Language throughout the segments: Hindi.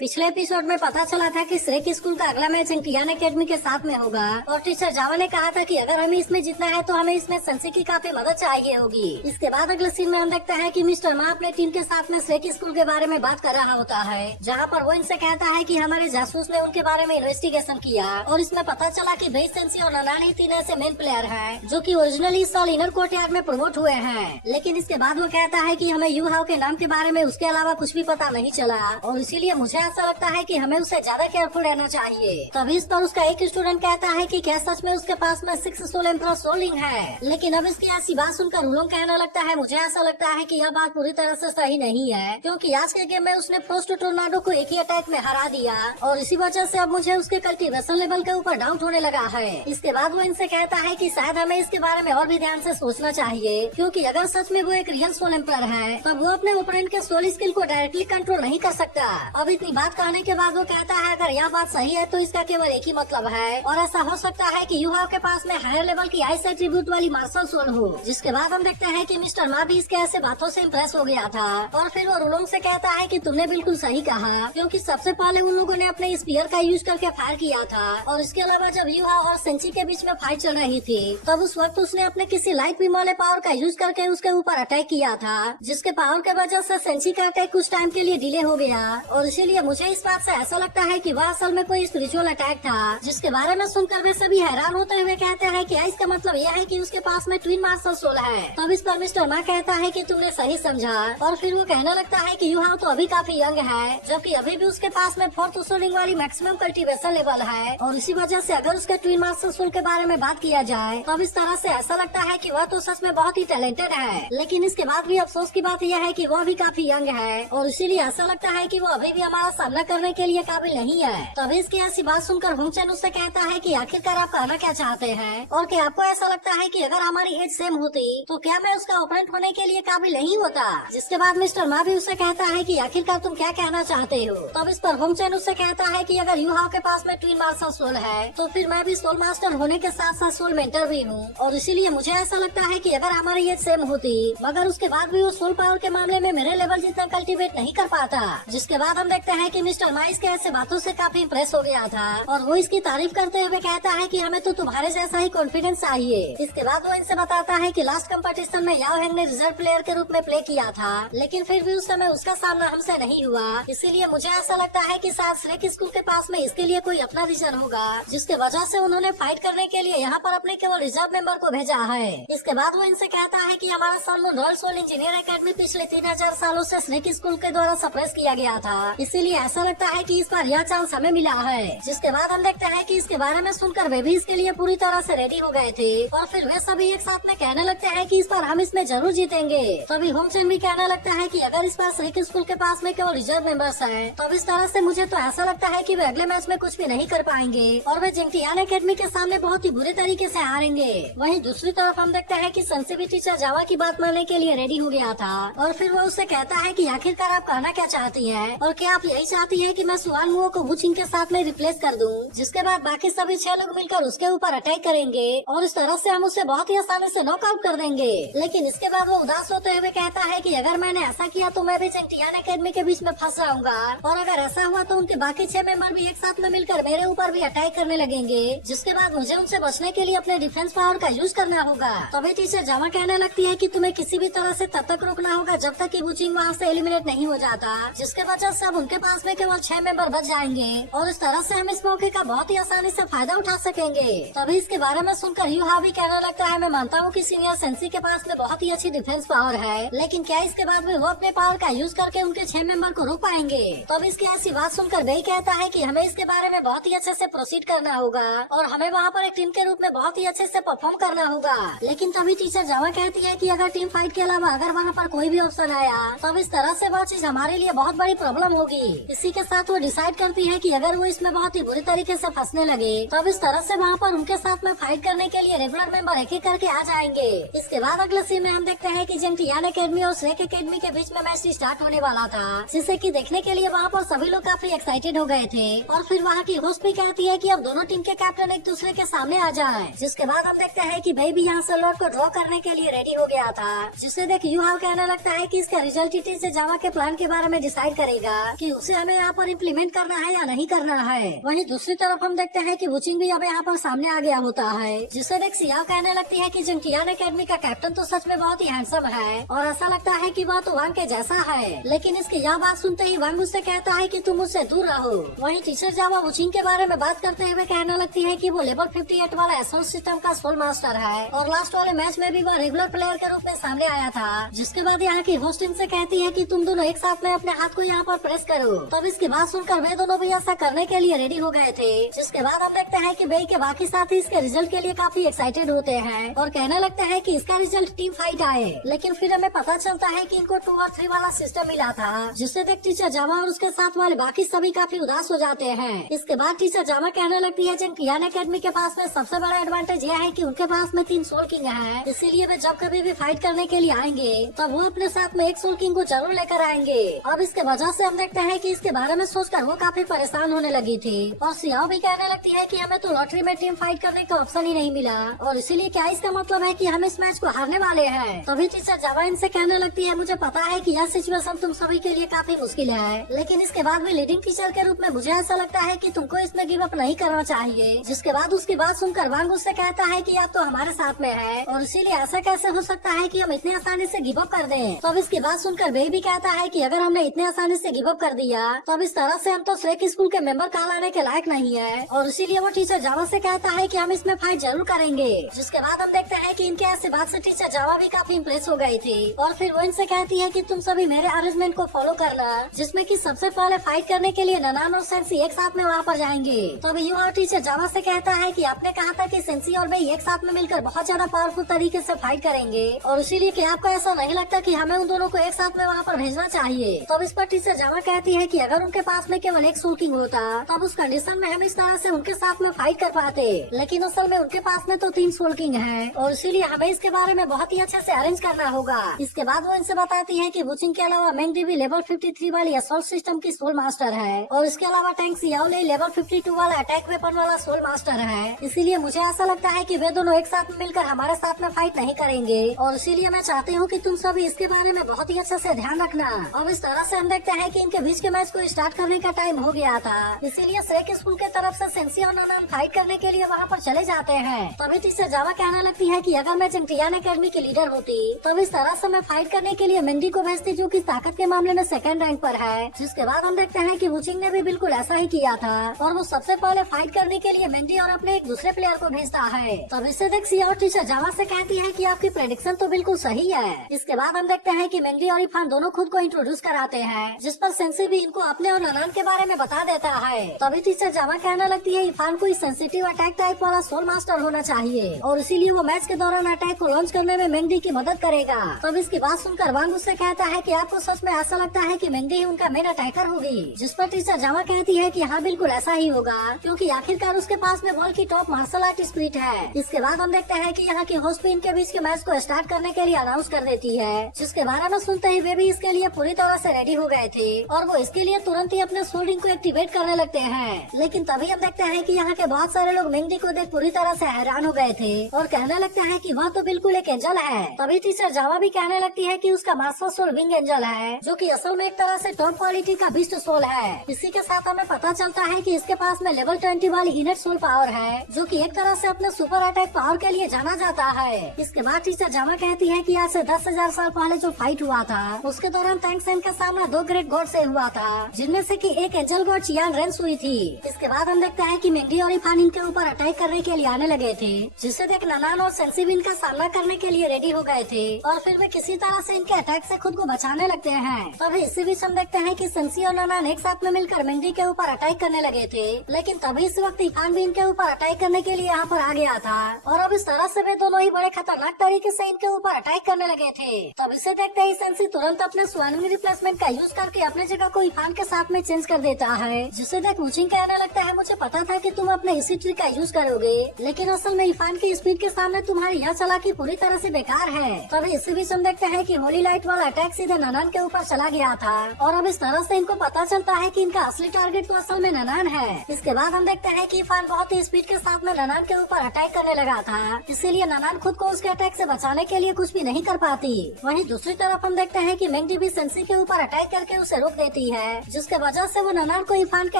पिछले एपिसोड में पता चला था कि श्रेक स्कूल का अगला मैच इंटियाना एकेडमी के साथ में होगा और टीचर जावा ने कहा था कि अगर हमें इसमें जीतना है तो हमें इसमें संसी की काफी मदद चाहिए होगी। इसके बाद अगले सीन में हम देखते हैं कि मिस्टर मा अपने टीम के साथ में श्रेक स्कूल के बारे में बात कर रहा होता है, जहाँ पर वो इनसे कहता है कि हमारे जासूस ने उनके बारे में इन्वेस्टिगेशन किया और इसमें पता चला कि बेई सेंसी और ननानी तीन ऐसे मेन प्लेयर हैं जो कि ओरिजिनली इस साल इनर कोर्ट यार्ड में प्रमोट हुए हैं। लेकिन इसके बाद वो कहता है कि हमें यू हाउ के नाम के बारे में उसके अलावा कुछ भी पता नहीं चला और इसीलिए मुझे ऐसा लगता है कि हमें उससे ज्यादा केयरफुल रहना चाहिए। तभी इस पर उसका एक स्टूडेंट कहता है कि क्या सच में उसके पास में 6 सोल एम्परर सोलिंग है। लेकिन अब इसकी ऐसी बात सुनकर उलोंग कहने लगता है मुझे ऐसा लगता है कि यह बात पूरी तरह से सही नहीं है, क्योंकि आज के गेम में उसने पोस्ट टोर्नाडो को एक ही अटैक में हरा दिया और इसी वजह से अब मुझे उसके कल्टीवेशन लेवल के ऊपर डाउट होने लगा है। इसके बाद वो इनसे कहता है कि शायद हमें इसके बारे में और भी ध्यान से सोचना चाहिए, क्योंकि अगर सच में वो एक रियल सोल एम्परर है तब वो अपने ओपोनेंट के सोल स्किल को डायरेक्टली कंट्रोल नहीं कर सकता। अब इतनी बात कहने के बाद वो कहता है अगर यह बात सही है तो इसका केवल एक ही मतलब है और ऐसा हो सकता है कि यू हाउ के पास में हायर लेवल की आइस एट्रीब्यूट वाली मार्शल सोल हो। जिसके बाद हम देखते हैं कि मिस्टर मा भी इसके ऐसे बातों से इम्प्रेस हो गया था और फिर वो रुलोंग से कहता है कि तुमने बिल्कुल सही कहा, क्योंकि सबसे पहले उन लोगों ने अपने स्पीयर का यूज करके फायर किया था और इसके अलावा जब यू हाउ और सेंची के बीच में फाइट चल रही थी तब उस वक्त उसने अपने किसी लाइट बीम वाले पावर का यूज करके उसके ऊपर अटैक किया था, जिसके पावर के वजह से सेंची का अटैक कुछ टाइम के लिए डिले हो गया और इसीलिए मुझे इस बात से ऐसा लगता है कि वह असल में कोई स्पिरिचुअल अटैक था। जिसके बारे में सुनकर वे सभी हैरान होते हुए कहते हैं कि इसका मतलब यह है कि उसके पास में ट्विन मार्शल सोल है। तब इस पर मिस्टर मा कहता है कि तुमने सही समझा और फिर वो कहने लगता है कि यू हाउ तो अभी काफी यंग है, जबकि अभी भी उसके पास में 4th सोलिंग वाली मैक्सिमम कल्टीवेशन लेवल है और इसी वजह से अगर उसके ट्विन मार्शल सोल के बारे में बात किया जाए तब इस तरह से ऐसा लगता है कि वह तो सच में बहुत ही टैलेंटेड है। लेकिन इसके बाद भी अफसोस की बात यह है कि वह भी काफी यंग है और इसीलिए ऐसा लगता है कि वो अभी भी हमारा सामना करने के लिए काबिल नहीं है। तभी इसकी ऐसी बात सुनकर होंगचन उससे कहता है कि आखिरकार आप कहना क्या चाहते हैं और क्या आपको ऐसा लगता है कि अगर हमारी एज सेम होती तो क्या मैं उसका ओपोनेंट होने के लिए काबिल नहीं होता। जिसके बाद मिस्टर मा भी उससे कहता है कि आखिरकार तुम क्या कहना चाहते हो। तब इस पर होंगचन उससे कहता है कि अगर यू हाउ के पास में ट्विन मार्शल सोल है तो फिर मैं भी सोल मास्टर होने के साथ साथ सोल मेंटर भी हूँ और इसीलिए मुझे ऐसा लगता है कि अगर हमारी एज सेम होती मगर उसके बाद भी वो सोल पावर के मामले में मेरे लेवल जितना कल्टीवेट नहीं कर पाता। जिसके बाद हम देखते हैं कि मिस्टर मा इसके ऐसे बातों से काफी इम्प्रेस हो गया था और वो इसकी तारीफ करते हुए कहता है कि हमें तो तुम्हारे जैसा ही कॉन्फिडेंस चाहिए। इसके बाद वो इनसे बताता है कि लास्ट कंपटीशन में याओ हेंग ने रिजर्व प्लेयर के रूप में प्ले किया था, लेकिन फिर भी उस समय उसका सामना हमसे नहीं हुआ। इसीलिए मुझे ऐसा लगता है कि शायद श्रेक स्कूल के पास में इसके लिए कोई अपना रीजन होगा, जिसके वजह से उन्होंने फाइट करने के लिए यहाँ पर अपने केवल रिजर्व मेंबर को भेजा है। इसके बाद वो इनसे कहता है कि हमारा सनमून रॉयल सोल इंजीनियर एकेडमी पिछले 3000 सालों से श्रेक स्कूल के द्वारा सप्रेस किया गया था, इसीलिए ऐसा लगता है कि इस बार यह चांस हमें मिला है। जिसके बाद हम देखते हैं कि इसके बारे में सुनकर वे भी इसके लिए पूरी तरह से रेडी हो गए थे और फिर वे सभी एक साथ में कहने लगते हैं कि इस बार हम इसमें जरूर जीतेंगे। तभी होंगचन भी कहने लगता है कि अगर इस बार श्रेक स्कूल के पास में केवल रिजर्व मेंबर्स हैं, तो इस तरह से मुझे तो ऐसा लगता है कि वे अगले मैच में कुछ भी नहीं कर पाएंगे और वे जिंटियाना एकेडमी के सामने बहुत ही बुरे तरीके से हारेंगे। वहीं दूसरी तरफ हम देखते हैं कि संसी भी टीचर जावा की बात मानने के लिए रेडी हो गया था और फिर वो उससे कहता है कि आखिरकार आप कहना क्या चाहती है और क्या आप यही चाहती है कि मैं सुआन मुओ को वुचिंग के साथ में रिप्लेस कर दूं, जिसके बाद बाकी सभी 6 लोग मिलकर उसके ऊपर अटैक करेंगे और इस तरह से हम उसे बहुत ही आसानी से नॉकआउट कर देंगे। लेकिन इसके बाद वो उदास होते हुए कहता है कि अगर मैंने ऐसा किया तो मैं भी जिंटियाना एकेडमी के बीच में फंस जाऊंगा और अगर ऐसा हुआ तो उनके बाकी 6 मेंबर भी एक साथ में मिलकर मेरे ऊपर भी अटैक करने लगेंगे, जिसके बाद मुझे उनसे बचने के लिए अपने डिफेंस पावर का यूज करना होगा। तभी टीचर जावा कहने लगती है कि तुम्हें किसी भी तरह से तब तक रुकना होगा जब तक कि वुचिंग वहाँ से एलिमिनेट नहीं हो जाता, जिसके वजह से अब उनके पास में केवल 6 मेंबर बच जाएंगे और इस तरह से हम इस मौके का बहुत ही आसानी से फायदा उठा सकेंगे। तभी इसके बारे में सुनकर यू हाउ भी कहने लगता है मैं मानता हूँ कि सीनियर सेंसी के पास में बहुत ही अच्छी डिफेंस पावर है, लेकिन क्या इसके बाद भी वो अपने पावर का यूज करके उनके 6 मेंबर को रोक पाएंगे। तब इसकी ऐसी बात सुनकर वे कहता है कि हमें इसके बारे में बहुत ही अच्छे से प्रोसीड करना होगा और हमें वहाँ पर एक टीम के रूप में बहुत ही अच्छे से परफॉर्म करना होगा। लेकिन तभी टीचर जावा कहती है कि अगर टीम फाइट के अलावा अगर वहाँ पर कोई भी ऑप्शन आया तब इस तरह से वह चीज हमारे लिए बहुत बड़ी प्रॉब्लम होगी। इसी के साथ वो डिसाइड करती है कि अगर वो इसमें बहुत ही बुरी तरीके से फंसने लगे तब इस तरह से वहाँ पर उनके साथ में फाइट करने के लिए रेगुलर मेंबर एक एक करके आ जाएंगे। इसके बाद अगले सीन में हम देखते हैं कि जिंटियाना एकेडमी और श्रेक एकेडमी के बीच में मैच स्टार्ट होने वाला था, जिसे कि देखने के लिए वहाँ पर सभी लोग काफी एक्साइटेड हो गए थे और फिर वहाँ की होस्ट भी कहती है कि अब दोनों टीम के कैप्टन एक दूसरे के सामने आ जाएं। जिसके बाद हम देखते हैं कि भाई भी यहाँ से लॉर्ड को ड्रॉ करने के लिए रेडी हो गया था, जिसे देख यू हाउ कहने लगता है कि इसका रिजल्ट से जावा के प्लान के बारे में डिसाइड करेगा कि उसे उसे हमें यहाँ पर इम्प्लीमेंट करना है या नहीं करना है। वहीं दूसरी तरफ हम देखते हैं कि वुचिंग भी अब यहाँ पर सामने आ गया होता है, जिससे देख सियाओ कहने लगती है कि जंगटियान एकेडमी का कैप्टन तो सच में बहुत ही हैंडसम है और ऐसा लगता है कि वह तो वांग के जैसा है। लेकिन इसकी यह बात सुनते ही वांग उससे कहता है कि तुम मुझसे दूर रहो। वहीं टीचर जावा वुचिंग के बारे में बात करते हुए कहने लगती है कि वो लेवल 58 वाला एसोल सिस्टम का सोल मास्टर है और लास्ट वाले मैच में भी वह रेगुलर प्लेयर के रूप में सामने आया था। जिसके बाद यहाँ की होस्ट इनसे कहती है कि तुम दोनों एक साथ में अपने हाथ को यहाँ पर प्रेस करो। तब इसकी बात सुनकर वे दोनों भी ऐसा करने के लिए रेडी हो गए थे। जिसके बाद हम देखते हैं कि बेई के बाकी साथी इसके रिजल्ट के लिए काफी एक्साइटेड होते हैं और कहने लगते हैं कि इसका रिजल्ट टीम फाइट आए। लेकिन फिर हमें पता चलता है कि इनको 2 और 3 वाला सिस्टम मिला था, जिससे देख टीचर जावा और उसके साथ वाले बाकी सभी काफी उदास हो जाते हैं। इसके बाद टीचर जावा कहने लगती है जंगटियान एकेडमी के पास में सबसे बड़ा एडवांटेज यह है कि उनके पास में 3 सोल किंग है, इसीलिए वे जब कभी भी फाइट करने के लिए आएंगे तब वो अपने साथ में एक सोल किंग को जरूर लेकर आएंगे। अब इसके वजह से हम देखते हैं कि इसके बारे में सोचकर वो काफी परेशान होने लगी थी और सियाओ भी कहने लगती है कि हमें तो लॉटरी में टीम फाइट करने का ऑप्शन ही नहीं मिला और इसीलिए क्या इसका मतलब है कि हम इस मैच को हारने वाले हैं। तभी टीचर जावा इनसे कहने लगती है मुझे पता है कि यह सिचुएशन तुम सभी के लिए काफी मुश्किल है, लेकिन इसके बाद भी लीडिंग टीचर के रूप में मुझे ऐसा लगता है कि तुमको इसमें गिव अप नहीं करना चाहिए। जिसके बाद उसकी बात सुनकर वांग उससे कहता है कि आप तो हमारे साथ में है और इसीलिए ऐसा कैसे हो सकता है कि हम इतनी आसानी से गिव अप कर दें। तब इसकी बात सुनकर बेई भी कहता है कि अगर हमने इतनी आसानी से गिव अप कर दिया तब इस तरह से हम तो श्रेक स्कूल के मेंबर कहलाने के लायक नहीं है और इसीलिए वो टीचर जावा से कहता है कि हम इसमें फाइट जरूर करेंगे। जिसके बाद हम देखते हैं कि इनके ऐसी बात से टीचर जावा भी काफी इम्प्रेस हो गई थी और फिर वो इनसे कहती है कि तुम सभी मेरे अरेंजमेंट को फॉलो करना, जिसमें कि सबसे पहले फाइट करने के लिए ननान और सेंसी एक साथ में वहाँ पर जाएंगे। तो अभी युवा टीचर जावा से कहता है कि आपने कहा था कि सेंसी और बेई एक साथ में मिलकर बहुत ज्यादा पावरफुल तरीके से फाइट करेंगे और इसीलिए कि आपको ऐसा नहीं लगता कि हमें उन दोनों को एक साथ में वहाँ पर भेजना चाहिए। तो अब इस पर टीचर जावा कहती है कि अगर उनके पास में केवल एक सोल किंग होता तब उस कंडीशन में हम इस तरह से उनके साथ में फाइट कर पाते, लेकिन असल में उनके पास में तो 3 सोल किंग है और इसीलिए हमें इसके बारे में बहुत ही अच्छे से अरेंज करना होगा। इसके बाद वो इनसे बताती है कि वुचिंग के अलावा मेंगडी भी लेवल 53 वाली असॉल्ट सिस्टम की सोल मास्टर है और इसके अलावा टैंक सियाओले लेवल 52 वाला अटैक वेपन वाला सोल मास्टर है। इसीलिए मुझे ऐसा लगता है कि वे दोनों एक साथ मिलकर हमारे साथ में फाइट नहीं करेंगे और इसीलिए मैं चाहती हूँ कि तुम सभी इसके बारे में बहुत ही अच्छे से ध्यान रखना। अब इस तरह से हम देखते हैं कि इनके बीच के मैच को स्टार्ट करने का टाइम हो गया था, इसीलिए श्रेक स्कूल के तरफ से सेंसी और ननान फाइट करने के लिए वहाँ पर चले जाते हैं। तभी टीचर जावा कहने लगती है कि अगर मैं जंगटियान एकेडमी की लीडर होती तब इस तरह से मैं फाइट करने के लिए मेंडी को भेजती, जो कि ताकत के मामले में 2nd रैंक पर है। जिसके बाद हम देखते हैं कि वुचिंग ने भी बिल्कुल ऐसा ही किया था और वो सबसे पहले फाइट करने के लिए मेंडी और अपने एक दूसरे प्लेयर को भेजता है। तब इससे देख सियाओ टीचर जावा से कहती है कि आपकी प्रेडिक्शन तो बिल्कुल सही है। इसके बाद हम देखते हैं कि मेंडी और इरफान दोनों खुद को इंट्रोड्यूस कराते हैं, जिस पर सेंसी भी इनको अपने और ननान के बारे में बता देता है। तभी टीचर जावा कहने लगती है इरफान को सेंसिटिव अटैक टाइप वाला सोल मास्टर होना चाहिए और इसीलिए वो मैच के दौरान अटैक को लॉन्च करने में मेंगडी की मदद करेगा। तब इसकी बात सुनकर वांग उससे कहता है कि आपको सच में ऐसा लगता है कि मेंगडी ही उनका मेन अटैकर होगी, जिस पर टीचर जावा कहती है कि हाँ बिल्कुल ऐसा ही होगा, क्योंकि आखिरकार उसके पास में वर्ल्ड की टॉप मार्शल आर्ट स्पिरिट है। इसके बाद हम देखते हैं कि यहाँ की होस्ट भी इनके बीच के मैच को स्टार्ट करने के लिए अनाउंस कर देती है, जिसके बारे में सुनते ही वे भी इसके लिए पूरी तरह से रेडी हो गए थे और वो इसके लिए तुरंत ही अपने सोल्डिंग को एक्टिवेट करने लगते हैं। लेकिन तभी हम देखते हैं कि यहाँ के बहुत सारे लोग मेंगडी को देख पूरी तरह से हैरान हो गए थे और कहने लगते हैं कि वह तो बिल्कुल एक एंजल है। तभी टीचर जावा भी कहने लगती है कि उसका मास्टर सोल विंग एंजल है, जो कि असल में एक तरह से टॉप क्वालिटी का बीस्ट सोल है। इसी के साथ हमें पता चलता है कि इसके पास में लेवल 20 वाली इनर सोल पावर है, जो कि एक तरह से अपने सुपर अटैक पावर के लिए जाना जाता है। इसके बाद टीचर जावा कहती है कि आज से 10,000 साल पहले जो फाइट हुआ था उसके दौरान टैंक सेन का सामना 2 ग्रेट गॉड से हुआ था, जिनमें से कि एक एंजल गॉड चियान रेंस हुई थी। इसके बाद हम देखते हैं कि मेंगडी और इरफान इनके ऊपर अटैक करने के लिए आने लगे थे, जिससे देख ननान और सेंसी भी इनका सामना करने के लिए रेडी हो गए थे और फिर वे किसी तरह से इनके अटैक से खुद को बचाने लगते हैं। तभी इसी बीच हम देखते हैं कि सेंसी और ननान एक साथ में मिलकर मेंगडी के ऊपर अटैक करने लगे थे, लेकिन तभी इस वक्त इरफान भी इनके ऊपर अटैक करने के लिए यहाँ पर आ गया था और अब इस तरह से वे दोनों ही बड़े खतरनाक तरीके से इनके ऊपर अटैक करने लगे थे। तब इसे देखते ही सेंसी तुरंत अपने स्वाइनिंग रिप्लेसमेंट का यूज करके अपने जगह को इरफान के साथ में चेंज कर देता है, जिससे देख वुचिंग कहने लगता है मुझे पता था कि तुम अपने इसी ट्रिक का यूज करोगे, लेकिन असल में इरफान की स्पीड के सामने तुम्हारी यह चालाकी पूरी तरह से बेकार है। तभी इसी बीच हम देखते हैं कि होली लाइट वाला अटैक सीधे ननान के ऊपर चला गया था और अब इस तरह से इनको पता चलता है कि इनका असली टारगेट तो असल में ननान है। इसके बाद हम देखते हैं कि इरफान बहुत ही स्पीड के साथ में ननान के ऊपर अटैक करने लगा था, इसीलिए ननान खुद को उसके अटैक से बचाने के लिए कुछ भी नहीं कर पाती। वहीं दूसरी तरफ हम देखते हैं कि मेंगडी भी सेंसी के ऊपर अटैक करके उसे रोक देती है है, जिसके वजह से वो ननान को इरफान के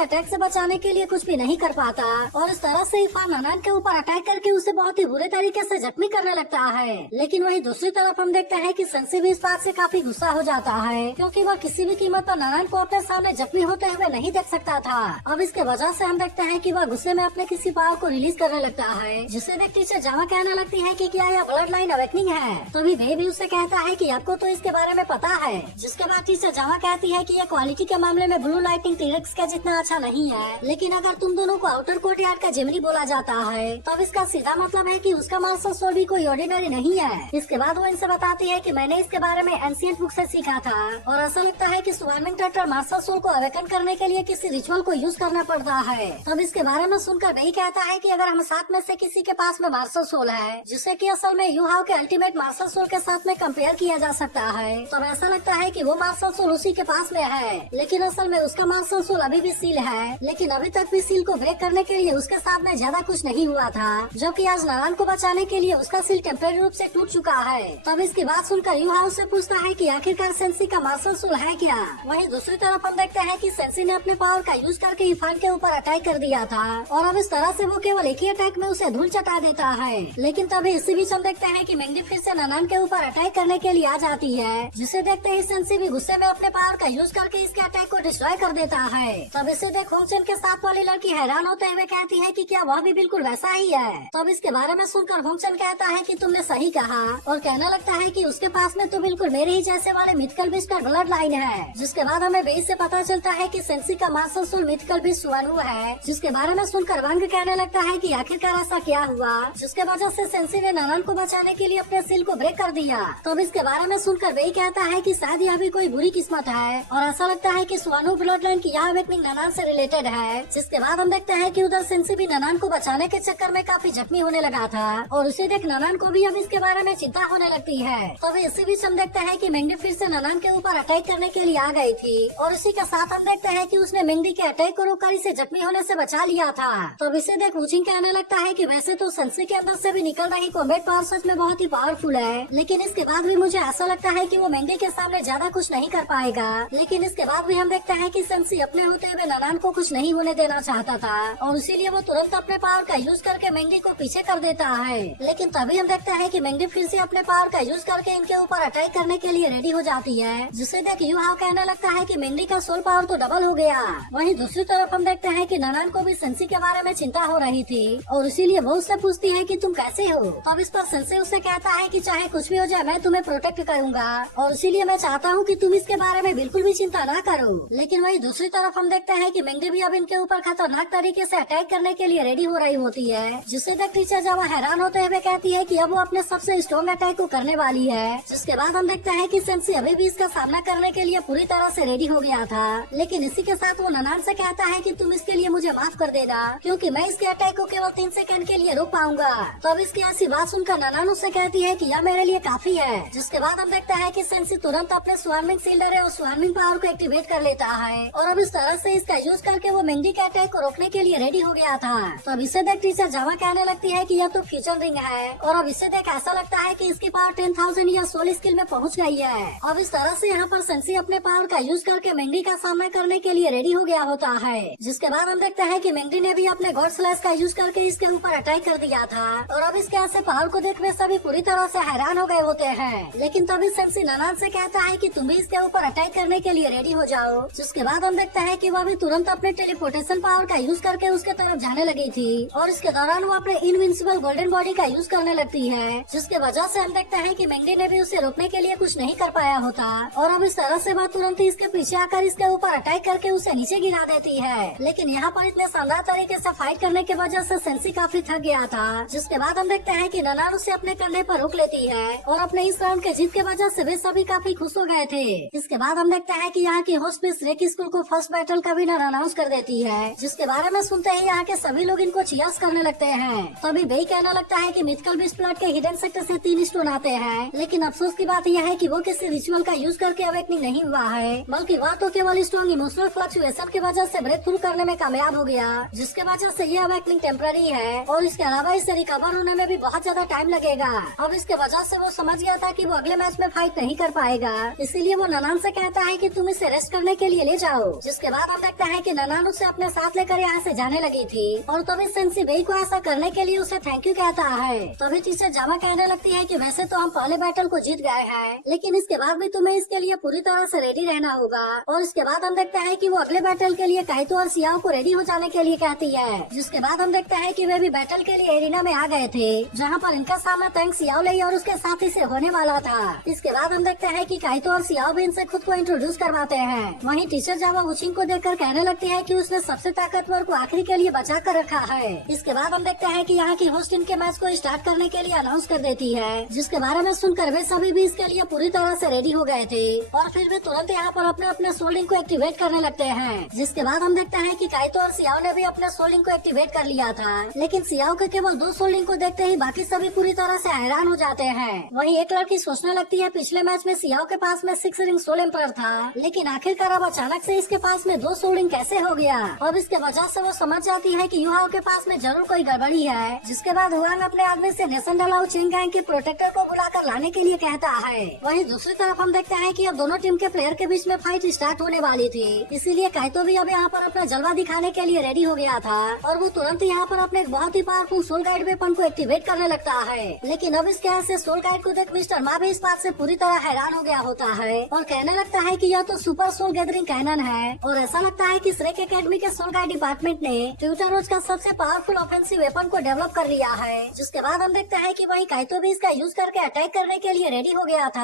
अटैक से बचाने के लिए कुछ भी नहीं कर पाता और इस तरह से इरफान ननान के ऊपर अटैक करके उसे बहुत ही बुरे तरीके से जख्मी करने लगता है। लेकिन वही दूसरी तरफ हम देखते हैं कि सेंसी भी इस बात से काफी गुस्सा हो जाता है, क्योंकि वह किसी भी कीमत पर ननान को अपने सामने जख्मी होते हुए नहीं देख सकता था। अब इसके वजह से हम देखते हैं कि वह गुस्से में अपने किसी पावर को रिलीज करने लगता है, जिसे देख टीचर जावा कहने लगती है कि क्या यह ब्लड लाइन अवेकनिंग है। तभी वे भी उससे कहता है कि आपको तो इसके बारे में पता है। जिसके बाद टीचर जावा कहती है कि यह क्वालिटी के मामले में ब्लू लाइटिंग टीरेक्स का जितना अच्छा नहीं है, लेकिन अगर तुम दोनों को आउटर कोर्ट यार्ड का जेमिनी बोला जाता है तब इसका सीधा मतलब है कि उसका मार्शल सोल भी कोई ऑर्डिनरी नहीं है। इसके बाद वो इनसे बताती है कि मैंने इसके बारे में एंशिएंट बुक से सीखा था और ऐसा लगता है कि स्वार्मिंग टर्टल मार्शल सोल को अवेकन करने के लिए किसी रिचुअल को यूज करना पड़ता है। तब इसके बारे में सुनकर वही कहता है कि अगर हम साथ में से किसी के पास में मार्शल सोल है, जिसे कि असल में यू हाउ के अल्टीमेट मार्शल सोल के साथ में कंपेयर किया जा सकता है, तब ऐसा लगता है कि वो मार्शल सोल उसी के पास में है। लेकिन असल में उसका मार्शल सोल अभी भी सील है, लेकिन अभी तक भी सील को ब्रेक करने के लिए उसके साथ में ज्यादा कुछ नहीं हुआ था, जबकि आज ननान को बचाने के लिए उसका सील टेम्परेरी रूप से टूट चुका है। तब इसकी बात सुनकर यू हाउ से पूछता है कि आखिरकार सेंसी का मार्शल सोल है क्या। वहीं दूसरी तरफ हम देखते हैं कि सेंसी ने अपने पावर का यूज करके इरफान के ऊपर अटैक कर दिया था और अब इस तरह से वो केवल एक ही अटैक में उसे धूल चटा देता है। लेकिन तभी इसी बीच हम देखते हैं कि मेंगडी फिर से ननान के ऊपर अटैक करने के लिए आ जाती है, जिसे देखते ही सेंसी भी गुस्से में अपने पावर का यूज करके इसके अटैक को डिस्ट्रॉय कर देता है। तब इसे देख होंगचन के साथ वाली लड़की हैरान होते हुए कहती है कि क्या वह भी बिल्कुल वैसा ही है। तब इसके बारे में सुनकर होंगचन कहता है कि तुमने सही कहा और कहने लगता है कि उसके पास में तो बिल्कुल मेरे ही जैसे वाले मिथिकल बीस्ट का ब्लड लाइन है। जिसके बाद हमें बेस से पता चलता है कि सेंसी का मार्शल सोल मिथिकल बीस्ट सुआनू है, जिसके बारे में सुनकर वांग कहने लगता है कि आखिरकार ऐसा क्या हुआ जिसके वजह से सेंसी ने ननान को बचाने के लिए अपने सील को ब्रेक कर दिया। तब इसके बारे में सुनकर वही कहता है कि शायद यह भी कोई बुरी किस्मत है और ऐसा लगता है कि सुआनू ब्लड लाइन की यह अवेकनिंग ननान से रिलेटेड है। जिसके बाद हम देखते हैं कि उधर सेंसी भी ननान को बचाने के चक्कर में काफी जख्मी होने लगा था और उसे देख ननान को भी अब इसके बारे में चिंता होने लगती है। तभी इसी बीच हम देखते हैं कि मेंगडी फिर से ननान के ऊपर अटैक करने के लिए आ गई थी और इसी के साथ हम देखते हैं कि उसने मेंगडी के अटैक को रोककर इसे जख्मी होने से बचा लिया था। तब इसे देख वुचिंग कहने लगता है कि वैसे तो सेंसी के अंदर से भी निकल रही कॉम्बैट पावर सच में बहुत ही पावरफुल है, लेकिन इसके बाद भी मुझे ऐसा लगता है कि वो मेंगडी के सामने ज्यादा कुछ नहीं कर पाएगा। लेकिन इसके बाद भी हम देखते हैं कि सेंसी अपने होते हुए ननान को कुछ नहीं होने देना चाहता था और इसीलिए वो तुरंत अपने पावर का यूज करके मेंगडी को पीछे कर देता है। लेकिन तभी हम देखते हैं कि मेंगडी फिर से अपने पावर का यूज करके इनके ऊपर अटैक करने के लिए रेडी हो जाती है, जिसे देख यू हाउ कहने लगता है कि मेंगडी का सोल पावर तो डबल हो गया। वहीं दूसरी तरफ हम देखते हैं कि ननान को भी सेंसी के बारे में चिंता हो रही थी और इसीलिए वो उससे पूछती है कि तुम कैसे हो। तब इस पर सेंसी उससे कहता है कि चाहे कुछ भी हो जाए मैं तुम्हें प्रोटेक्ट करूंगा और इसीलिए मैं चाहता हूँ कि तुम इसके बारे में बिल्कुल भी चिंता न करो। लेकिन वहीं दूसरी तरफ हम देखते हैं कि मेंगडी भी अब इनके ऊपर खतरनाक तरीके से अटैक करने के लिए रेडी हो रही होती है, जिससे देख टीचर जावा हैरान होते हुए कहती है कि अब वो अपने सबसे स्ट्रॉन्ग अटैक को करने वाली है। जिसके बाद हम देखते हैं कि सेंसी अभी भी इसका सामना करने के लिए पूरी तरह से रेडी हो गया था, लेकिन इसी के साथ वो ननान से कहता है कि तुम इसके लिए मुझे माफ कर देना क्योंकि मैं इसके अटैक को केवल 3 सेकंड के लिए रोक पाऊंगा। तब इसकी ऐसी बात सुनकर ननान उससे कहती है कि यह मेरे लिए काफी है। जिसके बाद हम देखते हैं कि सेंसी तुरंत अपने स्वार्मिंग सील्डर और स्वार्मिंग पावर को एक्टिवेट कर लेता है और अब इस तरह से इसका यूज करके वो मेंगडी के अटैक को रोकने के लिए रेडी हो गया था। तो अब इसे देख टीचर जावा कहने लगती है कि यह तो फ्यूचर रिंग है और अब इसे देख ऐसा लगता है कि इसकी पावर 10,000 या सोल स्किल में पहुंच गई है। अब इस तरह से यहाँ पर सेंसी अपने पावर का यूज करके मेंगडी का सामना करने के लिए रेडी हो गया होता है। जिसके बाद हम देखते हैं कि मेंगडी ने भी अपने गॉड स्लैश का यूज करके इसके ऊपर अटैक कर दिया था और अब इसके ऐसे पावर को देख वे सभी पूरी तरह से हैरान हो गए होते हैं। लेकिन तभी सेंसी ननान से कहता है कि तुम भी इसके ऊपर अटैक करने के लिए रेडी हो जाओ। जिसके बाद हम देखते हैं कि वह भी तुरंत अपने टेलीपोर्टेशन पावर का यूज करके उसके तरफ जाने लगी थी और इसके दौरान वो अपने इनविंसिबल गोल्डन बॉडी का यूज करने लगती है, जिसके वजह से हम देखते हैं कि मेंगडी ने भी उसे रोकने के लिए कुछ नहीं कर पाया होता और अब इस तरह से वह तुरंत ही इसके पीछे आकर इसके ऊपर अटैक करके उसे नीचे गिरा देती है। लेकिन यहाँ पर इतने शानदार तरीके से फाइट करने की वजह से सेंसी काफी थक गया था। जिसके बाद हम देखते हैं कि ननान उसे अपने कंधे पर रोक लेती है और अपने इस राउंड के जीत के वजह से वे सभी काफी खुश हो गए थे। इसके बाद हम देखते हैं कि यहाँ की होस्ट मिस रेकी स्कूल को फर्स्ट बैटल का विनर अनाउंस कर देती है, जिसके बारे में सुनते ही यहाँ के सभी लोग इनको चियर्स करने लगते हैं। तभी बेई कहने लगता है कि मिथिकल बीस्ट प्लॉट के हिडन सेक्टर से 3 स्टोन आते हैं, लेकिन अफसोस की बात यह है कि वो किसी रिचुअल का यूज करके अवेकनिंग नहीं हुआ है, बल्कि वह तो केवल स्ट्रॉन्ग इमोशनल फ्लक्चुएशन की वजह से ब्रेक थ्रू करने में कामयाब हो गया, जिसके वजह से ये अवेकनिंग टेम्पररी है और इसके अलावा इसे रिकवर होने में भी बहुत ज्यादा टाइम लगेगा। अब इसके वजह से वो समझ गया था कि वो अगले मैच में फाइट नहीं कर पाएगा, इसीलिए वो ननान से कहता है कि तुम इसे रेस्ट करने के लिए ले जाओ। जिसके बाद हम देखते हैं कि ननान उसे अपने साथ लेकर यहाँ से जाने लगी थी और तभी सेंसी बेई को ऐसा करने के लिए उसे थैंक यू कहता है। तभी टीचर जामा कहने लगती है कि वैसे तो हम पहले बैटल को जीत गए हैं, लेकिन इसके बाद भी तुम्हें इसके लिए पूरी तरह से रेडी रहना होगा। और इसके बाद हम देखते हैं कि वो अगले बैटल के लिए काइतो और सियाओ को रेडी हो जाने के लिए कहती है। जिसके बाद हम देखते हैं कि वे भी बैटल के लिए एरिना में आ गए थे, जहाँ पर इनका सामना तंग सियाओ ले और उसके साथी से होने वाला था। इसके बाद हम देखते हैं कि काइतो और सियाओ भी इनसे खुद को इंट्रोड्यूस करवाते हैं। वहीं टीचर जावा वुचिंग को देखकर कहने लगती है कि उसने सबसे ताकतवर को आखिरी के लिए बचा कर रखा है। इसके बाद हम देखते हैं कि यहाँ की होस्ट इनके मैच को स्टार्ट करने के लिए अनाउंस कर देती है, जिसके बारे में सुनकर वे सभी भी इसके लिए पूरी तरह से रेडी हो गए थे और फिर वे तुरंत यहाँ पर अपने अपने सोल्डिंग को एक्टिवेट करने लगते हैं। जिसके बाद हम देखते हैं कि काइतो और सियाओ ने भी अपने सोल्डिंग को एक्टिवेट कर लिया था, लेकिन सियाओ के केवल 2 सोल्डिंग को देखते ही बाकी सभी पूरी तरह से हैरान हो जाते हैं। वहीं एक लड़की सोचने लगती है पिछले मैच में सियाओ के पास में 6 रिंग सोल एम्पर था, लेकिन आखिरकार अब अचानक से इसके पास में 2 सोल्डिंग कैसे हो गया। अब इसके वजह से वो समझ जाती है कि युहाओ के पास में जरूर कोई गड़बड़ी है। जिसके बाद हुआंग अपने आदमी से नेशन डलाओ चिंगैंग के प्रोटेक्टर को बुलाकर लाने के लिए कहता है। वहीं दूसरी तरफ हम देखते हैं कि अब दोनों टीम के प्लेयर के बीच में फाइट स्टार्ट होने वाली थी, इसीलिए काइतो भी अब यहाँ पर अपना जलवा दिखाने के लिए रेडी हो गया था और वो तुरंत यहाँ पर अपने एक बहुत ही पावरफुल सोल गाइड वेपन को एक्टिवेट करने लगता है। लेकिन अब इसके यहाँ से सोल गाइड को देख मिस्टर मा भी इस बात से पूरी तरह हैरान हो गया होता है और कहने लगता है कि यह तो सुपर सोल गैदरिंग कैनन है और ऐसा लगता है कि श्रेक एकेडमी के सोल गाइड डिपार्टमेंट ने ट्यूटरोज का सबसे पावरफुल ऑफेंसिव वेपन को डेवलप कर लिया है। जिसके बाद हम देखते हैं कि वही काइतो भी इसका यूज करके अटैक करने के लिए रेडी हो गया था।